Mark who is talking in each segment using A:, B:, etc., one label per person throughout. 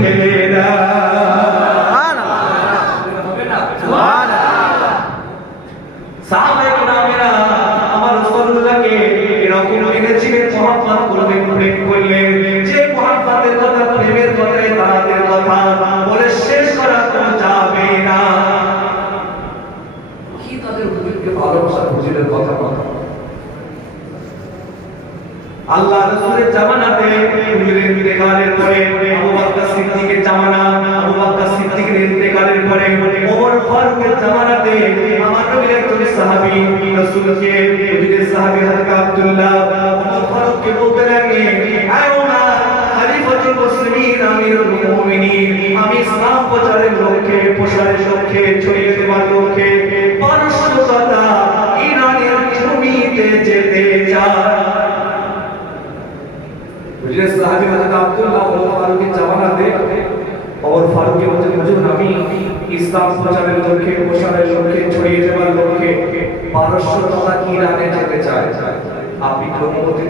A: Hey.
B: আল্লাহ রাসূলের জামানাতে হুজুরের ইন্তেকালের পরে, আবু বকর সিদ্দিকের জামানা, আবু বকর সিদ্দিকের ইন্তেকালের পরে, ওমর ফারুকের জামানাতে আমার নবীর একজন সাহাবী, রাসূলকে হুজুরের সাহাবী হযরত আব্দুল্লাহ, ওমর ফারুককে বলতে লাগে আয় ওমর খলিফাতুল মুসলিমিন, আমিরুল মুমিনিন, আমি ইসলাম প্রচারের লক্ষ্যে, প্রসারের লক্ষ্যে, ছড়িয়ে দেওয়ার লক্ষ্যে পারস্য তথা ইরানের জমিতে যেতে চাই
A: হুজুরের সাহাবী হযরত আব্দুল্লাহ ওমর ফারুকের জামানাতে ওমর ফারুককে বলছেন হুজুর আমি ইসলাম প্রচারের লক্ষ্যে, প্রসারের লক্ষ্যে, ছড়িয়ে দেওয়ার লক্ষ্যে পারস্য তথা ইরানে যেতে চাই আপনি কি অনুমতি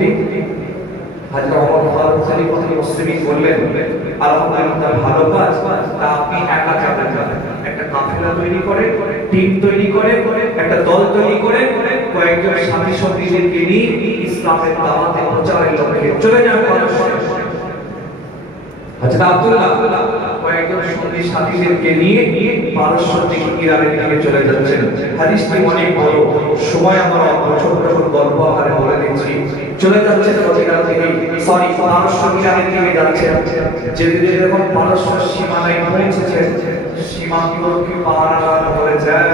A: তৈরি করে করে, একটা দল তৈরি করে, কয়েকজন আব্দুল্লাহ কয়েকজন সঙ্গী সাথীদেরকে নিয়ে পারস্য থেকে ইরানের দিকে চলে যাচ্ছেন। হাদিসটি অনেক বড়। সময় আমরা ছোট ছোট গল্প আকারে বলে দিচ্ছি। চলে যাচ্ছেন মদিনা থেকে সরি, পারস্য ইরানের দিকে যাচ্ছেন। যেতে যখন পারস্য সীমানায় পৌঁছেছেন, সীমান্তকে পাহারা বলে যায়।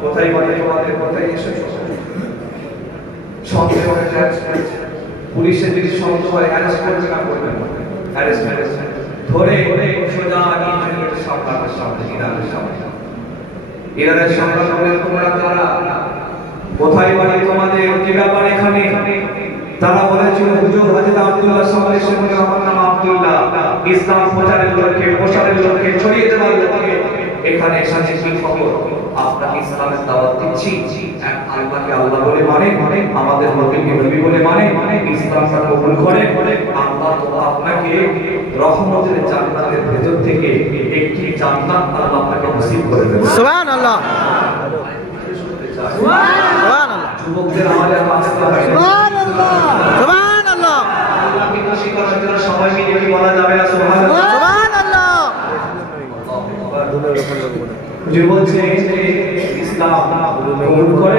A: কোথায় বলে তোমাদের? কোথায় এসেছ? সন্দেহ পুলিশের যদি সন্দেহ হয় অ্যারেস্ট করবে না করবে অ্যারেস্ট অ্যারেস্ট ধরে সোজা ইরানের সরকারের সামনে, ইরানের সামনে। ইরানের তোমরা কোথায় তোমাদের? কি ব্যাপার এখানে? তারা বলেছিল, হুজুর আব্দুল্লাহ সামনে বলে, আমার নাম আব্দুল্লাহ। ইসলাম প্রচারের লক্ষ্যে, প্রসারের লক্ষ্যে, ছড়িয়ে দেওয়ার লক্ষ্যে। এখানে এসেছি খবর? আপনাকে ইসলামের দাওয়াত দিচ্ছি। আল্লাহকে আল্লাহ বলে মানে মানে আমাদের নবীকে নবী বলে মানে। মানে ইসলামটা কবুল করে, আল্লাহ আপনাকে রহমতের জান্নাতের ভেতর থেকে একটি জান্নাত আল্লাহ আপনাকে নসিব করে দেবে।
C: সুবহান আল্লাহ
A: যুবকদের আমাদের আসতে হবে
C: সুবহান আল্লাহ
A: আল্লাহকে খুশি করার জন্য সবাই মিলে কি বলা যাবে না? সুবহানাল্লাহ।
C: সুবহান আল্লাহ
A: যে বলছে ইসলাম কবুল করে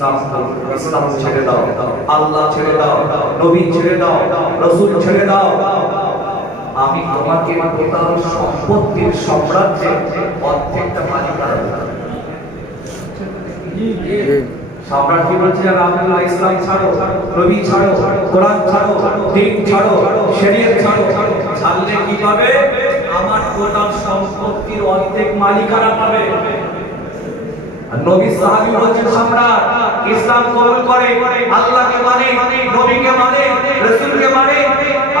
A: ইসলাম ছেড়ে দাও, আল্লাহ ছেড়ে দাও, নবী ছেড়ে দাও, রসুল ছেড়ে দাও। আমি তোমাকে টোটাল সম্পত্তির সাম্রাজ্যে অর্ধেকটা মালিকানা সম্রাট কি বলছে? যে ইসলাম ছাড়ো, নবী ছাড়ো, কোরআন ছাড়ো, দিন ছাড়ো, শরীয়ত ছাড়ো। ছাড়লে কি পাবে? আমার অর্ধেক মালিকানা পাবে। নবী সাহাবী সম্রাট ইসলাম কবুল করে আল্লাহকে মানে নবীকে মানে রাসূলকে মানে।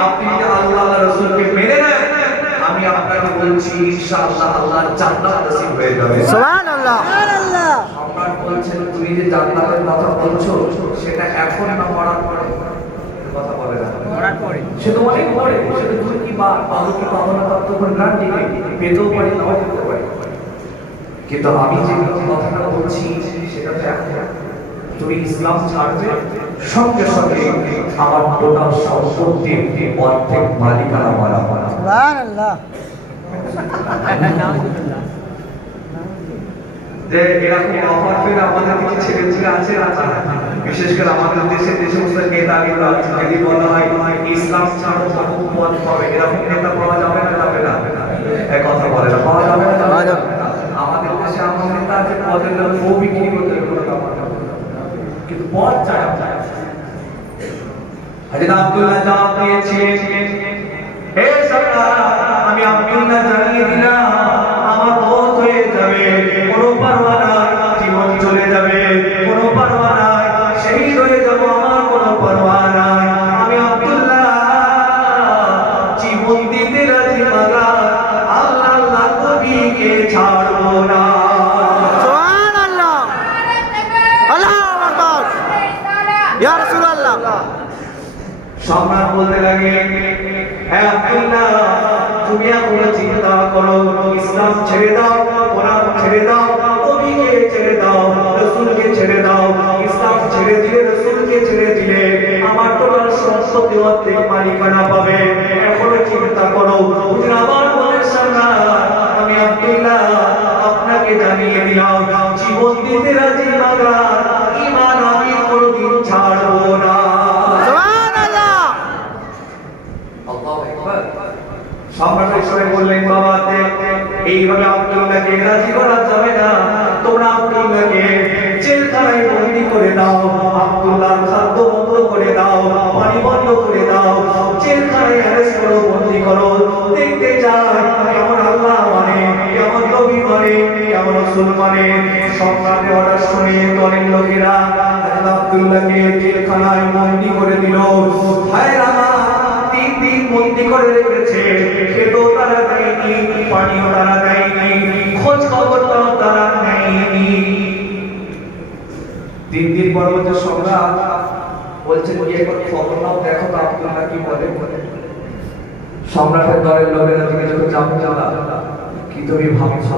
A: আপনি আল্লাহ আর রাসূলকে মেনে নেন আমি আপনাকে বলছি ইনশাআল্লাহ আল্লাহর জান্নাত নসিব হয়ে যাবে।
C: সুবহান আল্লাহ সুবহান
A: সম্রাট বলছেন তুমি যে জান্নাতের কথা বলছো সেটা এখন না মরার পরে? কথা বলে না।
C: মরার পরে।
A: সে তো অনেক পরে সেটা তুমি কি বা পাবো কি পাবো না তো কোনো পেতেও পারি নাও পেতে পারি। কিন্তু আমি যে কথাটা বলছি সেটা তো এখন তুমি ইসলাম ছাড়বে সঙ্গে সঙ্গে আমার টোটাল সম্পত্তির অর্ধেক মালিকানা মারা মারা যে এরকম আমাদের কিছু ছেলে ছেলে আছে বিশেষ করে আমাদের দেশে যে সমস্ত নেতা গুলো আছে যদি বলা হয় ইসলাম ছাড়ো বহু পথ পাবে এরকম নেতা পাওয়া যাবে না যাবে না। এক কথা বলে না পাওয়া যাবে না। আমাদের দেশে নেতা আছে পদের বিক্রি করতে। কিন্তু চায় চায় হযরত আব্দুল্লাহ জবাব চেয়েছিলেন হে সরকার আমি আব্দুল্লাহ জানিয়ে
B: নবীকে সম্রাট বলতে লাগে। তুমি চিন্তা করো, ইসলাম ছেড়ে দাও, কোরআন ছেড়ে দাও ছেড়ে দাও, রসুলকে ছেড়ে দাও, ইসলাম ছেড়ে দিলে রসুলকে ছেড়ে দিলে আমার মালিকানা পাবে। চিন্তা করো আমার বলেন সম্রাট আমি আব্দুল্লাহ, আপনাকে জানিয়ে দিলাম, জীবন দিতে রাজি বাগান ইমান আমি কোনোদিন ছাড়বো না
C: সুবহান আল্লাহ
B: ঈশ্বরে বললেন, বাবা এইভাবে আব্দুল্লাহকে রাজি করা যাবে না। তোমরা আব্দুল্লাহকে জেলখানায় বন্দি করে দাও আব্দুল্লাহ খাদ্য বন্ধ করে দাও, পানি বন্ধ করে দাও, জেলখানায় অ্যারেস্ট করো, বন্দি করো। দেখতে চাই, কেমন আল্লাহ মানে কেমন নবী মানে কেমন রসুল মানে। সম্রাটের অর্ডার শুনে দলের লোকেরা আব্দুল্লাহকে জেলখানায় বন্দি করে দিল। হায় তিন দিন বন্দি করে রেখেছে। তারা দেয়নি, পানিও তারা দেয়নি, খোঁজ তারা নেয়নি।
A: তিন দিন বলছে একবার খবর নাও, দেখো তো আব্দুল্লাহ কি বলে সম্রাটের দলের লোকেরা কি তুমি ভাবছ?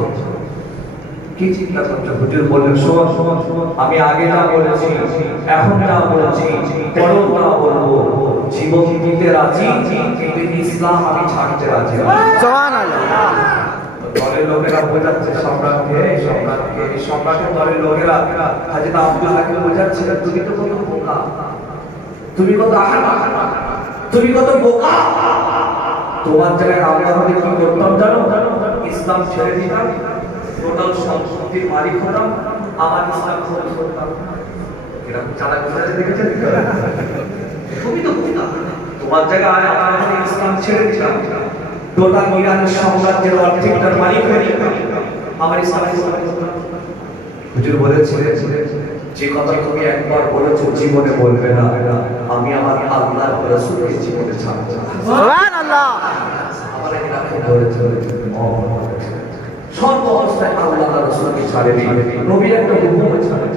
A: কি চিন্তা করছ? হুজুর বললেন শোনো শোনো, আমি আগে যা বলেছি, এখন যা বলেছি, পরেও তা বলব। জীবন দিতে রাজি কিন্তু ইসলাম আমি ছাড়তে রাজি
C: সুবহান আল্লাহ
A: দলের লোকেরা বোঝাচ্ছে সম্রাটকে সম্রাটকে সম্রাটের দলের লোকেরা হাজির আব্দুল্লাহকে বোঝাচ্ছে তুমি তো কত বোকা। তুমি কত তুমি কত বোকা। তোমার জায়গায় আমরা হলে কি করতাম জানো? ইসলাম ছেড়ে দিতাম। টোটাল সম্পত্তির মালিক হতাম। আমার ইসলাম খরচ করতাম এরকম দেখেছেন? তুমি তো বোকা তোমার জায়গায় আমরা ইসলাম ছেড়ে দিতাম টোটাল ইরানের সাম্রাজ্যের অর্ধেকটার মালিক হয়ে আমার ইসলাম হুজুর বলেছিলেন যে কথা তুমি একবার বলেছ জীবনে বলবে না। আমি আমার আল্লাহর রাসূলকে জীবনে ছাড়বো আমার সর্ব অবস্থায় আল্লাহ রাসূলকে ছাড়েনি নবীর একটা হুকুম ছাড়ে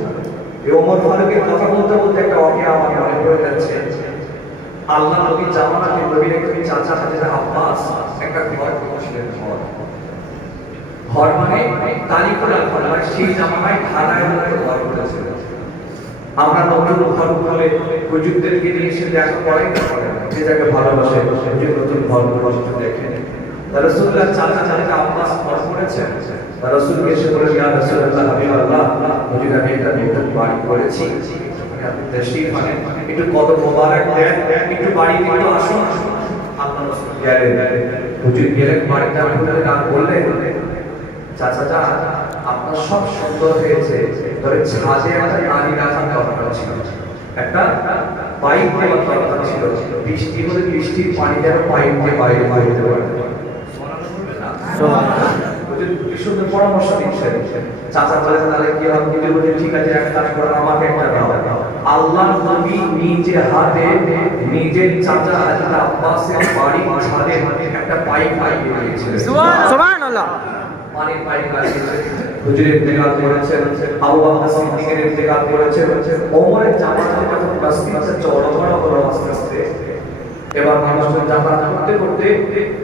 A: এই ওমর ফারুকের কথা বলতে বলতে একটা অজ্ঞা আমার মনে পড়ে যাচ্ছে। আল্লাহ নবী জামানাতে নবীর একটি চাচা হাজার আব্বাস একটা ঘর করেছিলেন ঘর। ঘর মানে তালিকুলা ঘর মানে সেই জামানায় ঢালায় মতো ঘর করেছিলেন আমরা নতুন ঘর বলে হুজুরদেরকে নিয়ে এসে দেখা করেন যে যাকে ভালোবাসে হুজুর নতুন ঘর বসে দেখেন রসুল্লাহ চাচা চাচা আব্বাস ঘর করেছেন। রসুলকে এসে বলে ইয়া রসুল্লাহ আল্লাহ হুজুর, আমি একটা নতুন বাড়ি করেছি। আনেন একটু কত বাড়ি আসুন। বললেন, চাচা যা আপনার সব সুন্দর হয়েছে। ছিল। একটা পাইপ দেওয়ার ছিল। বৃষ্টি হলে বৃষ্টির পাইপ দিয়ে পরামর্শ দিচ্ছেন চাচা বলে তাহলে কি হবে? ঠিক আছে, এক কাজ আমাকে একটা দাও। আল্লাহ নবী নিজে হাতে নিজের চাচা হাজরত আব্বাসের বাড়ি ছাদে একটা পাইপ লাগিয়ে দিয়েছিলেন
C: সুবহান আল্লাহ
A: পানির পাইপ লাগিয়েছে। হুজুরের ইন্তেকাল করেছেন আবু বকর সিদ্দিকের ইন্তেকাল করেছেন ওমরের জামাতে যখন মসজিদটা চওড়া করা হলো আস্তে আস্তে এবার মানুষজন যাতায়াত করতে করতে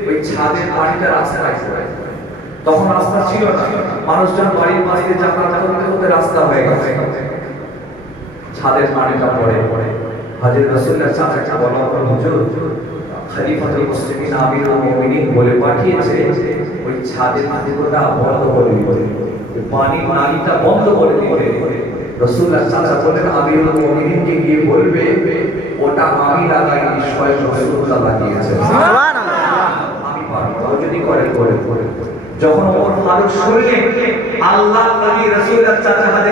A: ওই ছাদের পানিটা রাস্তায় পড়ে তখন রাস্তা ছিল না। মানুষজন বাড়ির বাড়িতে যাতায়াত করতে করতে রাস্তা হয়ে গেছে। ছাদের পানিটা পড়ে পড়ে হাজির রাসূলুল্লাহ চাচাকে বলা হলো হুজুর খলিফাতুল মুসলিমিন আমিরুল মুমিনিন বলে পাঠিয়েছে ওই ছাদের পানিটা বন্ধ করে দিতে পানির নালীটা বন্ধ করে দিতে চাচা বলেন আমিরুল মুমিনিনকে গিয়ে বলবে ওটা আমি লাগাইনি স্বয়ং রাসূলুল্লাহ লাগিয়েছে আমি পারব যদি করে করে যখন ওমর ফারুক শুনলেন আল্লাহ নবী রাসূলুল্লাহ চাচা বাড়ি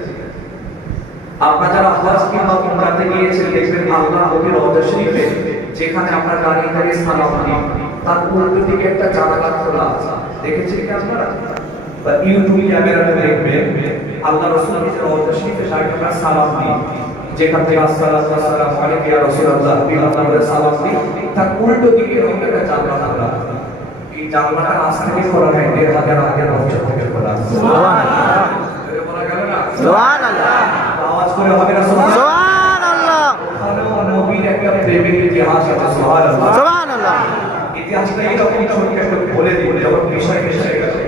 A: আপনারা যারা হজ কিংবা উমরাতে গিয়েছেন দেখবেন আল্লাহ নবীর রওজা শরীফে যেখানে আমরা দাঁড়িয়ে দাঁড়িয়ে সালাম দিই তার উল্টো দিকে একটা জানালা খোলা আছে। দেখেছেন কি আপনারা? বা ইউটিউব ক্যামেরাতে দেখবেন আল্লাহ রাসূলের রওজা শরীফে দাঁড়িয়ে আমরা সালাম দিই যেখান থেকে আসসালামু আলাইকুম আলাইকুম ইয়া রাসূলুল্লাহ বিল্লাহ বলে সালাম দিই তার উল্টো দিকে এরকম একটা জানালা খোলা আছে। এই জানালাটা আজ থেকে খোলা হয় দেড় হাজার আগের বছর থেকে খোলা
C: সুবহানাল্লাহ।
A: বলা গেল না?
C: সুবহানাল্লাহ।
A: আওয়াজ করে হবে না সুবহানাল্লাহ। ওখানেও নবীর একটা প্রেমের ইতিহাস আছে সুবহানাল্লাহ।
C: সুবহানাল্লাহ।
A: ইতিহাসটা এইরকম ছোট্ট একটু বলে দিই যখন বিষয় মিশে গেছে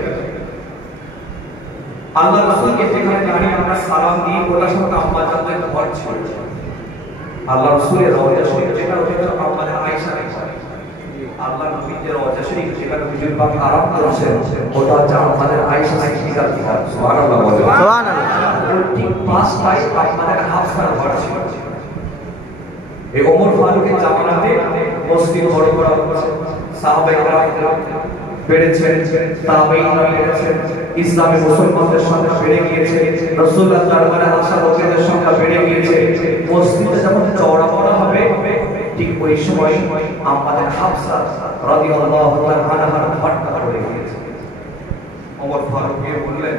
A: আল্লাহ রাসূলকে যেখানে দাঁড়িয়ে আমরা সালাম দিই ওটা সঙ্গে আম্মা জানদের ঘর ছিল। আল্লাহ রাসূলের রওজা শরীফ যেটা ওটা হচ্ছে আমাদের আয়েশা আল্লাহ নবীর রওজা শরীফ যেখানে হুজুর পাক আরাম করেছেন ওটা হচ্ছে আমাদের আয়েশা সিদ্দিকার সুবহানাল্লাহ
C: সুবহানাল্লাহ।
A: ঠিক এই ওমর ফারুকের জামানাতে মসজিদ বড় করা হচ্ছে। সাহাবাইরা বেড়েছেন, তাবেঈনরা বেড়েছেন, ইসলামে মুসলমানদের সংখ্যা বেড়ে গিয়েছে আসা লোকেদের সংখ্যা বেড়ে গিয়েছে। চওড়া হবে, ঠিক ওই সময় আমাদের হাফসা পড়ে গিয়েছে। ওমর ফারুক বললেন,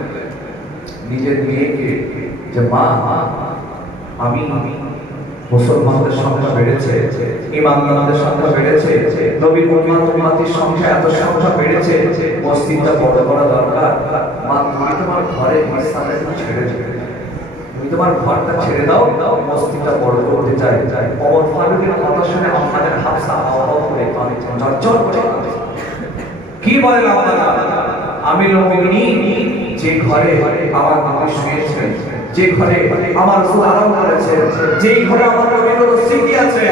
A: নিজের মেয়েকে যে মা, আমি মুসলমানদের সংখ্যা বেড়েছে, ইমানদারদের সংখ্যা বেড়েছে, নবীর উম্মাত সংখ্যা এত সংখ্যা বেড়েছে, মসজিদটা বড় করা দরকার। মা, তুমি তোমার ঘরে একটু ছেড়ে তুমি তোমার ঘরটা ছেড়ে দাও, মসজিদটা বড় করতে চাই। চাই অমর ফারুকের কথা শুনে আমাদের হাফসা হাওয়া করে করে কাঁদে। কি বলেন আপনারা? আমি যে ঘরে আমার নবী শুয়েছেন যে ঘরে আমার রাসূল আরাম করেছে যেই ঘরে আমার নবীর স্মৃতি আছে